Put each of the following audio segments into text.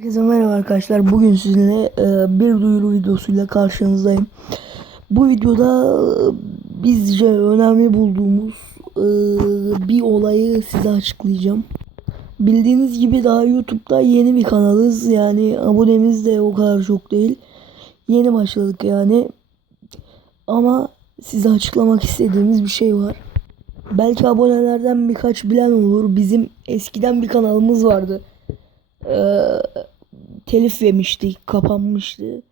Herkese merhaba arkadaşlar. Bugün sizinle e, bir duyuru videosuyla karşınızdayım. Bu videoda bizce önemli bulduğumuz e, bir olayı size açıklayacağım. Bildiğiniz gibi daha YouTube'da yeni bir kanalız. Yani abonemiz de o kadar çok değil. Yeni başladık yani. Ama size açıklamak istediğimiz bir şey var. Belki abonelerden birkaç bilen olur. Bizim eskiden bir kanalımız vardı. Ee, telif yemiştik, kapanmıştı.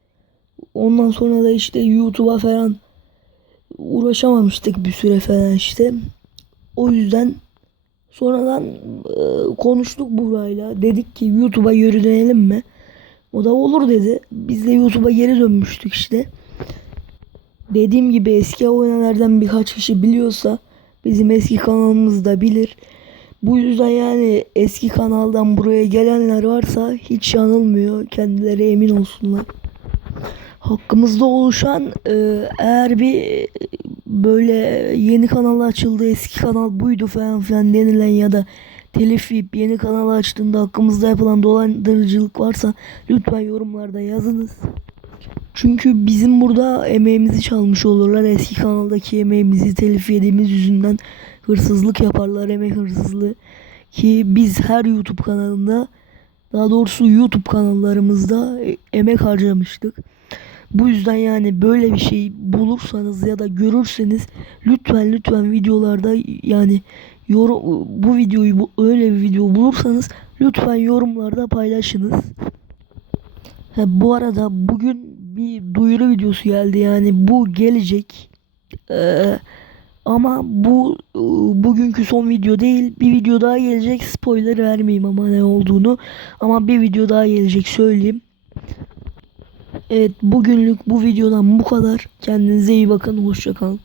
Ondan sonra da işte YouTube'a falan uğraşamamıştık bir süre falan işte. O yüzden sonradan e, konuştuk burayla. Dedik ki YouTube'a geri dönelim mi? O da olur dedi. Biz de YouTube'a geri dönmüştük işte. Dediğim gibi eski abonelerden birkaç kişi biliyorsa bizim eski kanalımızda bilir. Bu yüzden yani eski kanaldan buraya gelenler varsa hiç yanılmıyor. Kendileri emin olsunlar. Hakkımızda oluşan e, eğer bir e, böyle yeni kanal açıldı eski kanal buydu falan filan denilen ya da telif yiyip yeni kanal açtığında hakkımızda yapılan dolandırıcılık varsa lütfen yorumlarda yazınız. Çünkü bizim burada emeğimizi çalmış olurlar. Eski kanaldaki emeğimizi telif yediğimiz yüzünden hırsızlık yaparlar. Emek hırsızlığı. Ki biz her YouTube kanalında daha doğrusu YouTube kanallarımızda e- emek harcamıştık. Bu yüzden yani böyle bir şey bulursanız ya da görürseniz lütfen lütfen videolarda yani yorum bu videoyu bu, öyle bir video bulursanız lütfen yorumlarda paylaşınız. Ha, bu arada bugün bir duyuru videosu geldi yani bu gelecek. Ee, ama bu e, bugünkü son video değil. Bir video daha gelecek. Spoiler vermeyeyim ama ne olduğunu. Ama bir video daha gelecek söyleyeyim. Evet bugünlük bu videodan bu kadar. Kendinize iyi bakın. Hoşçakalın.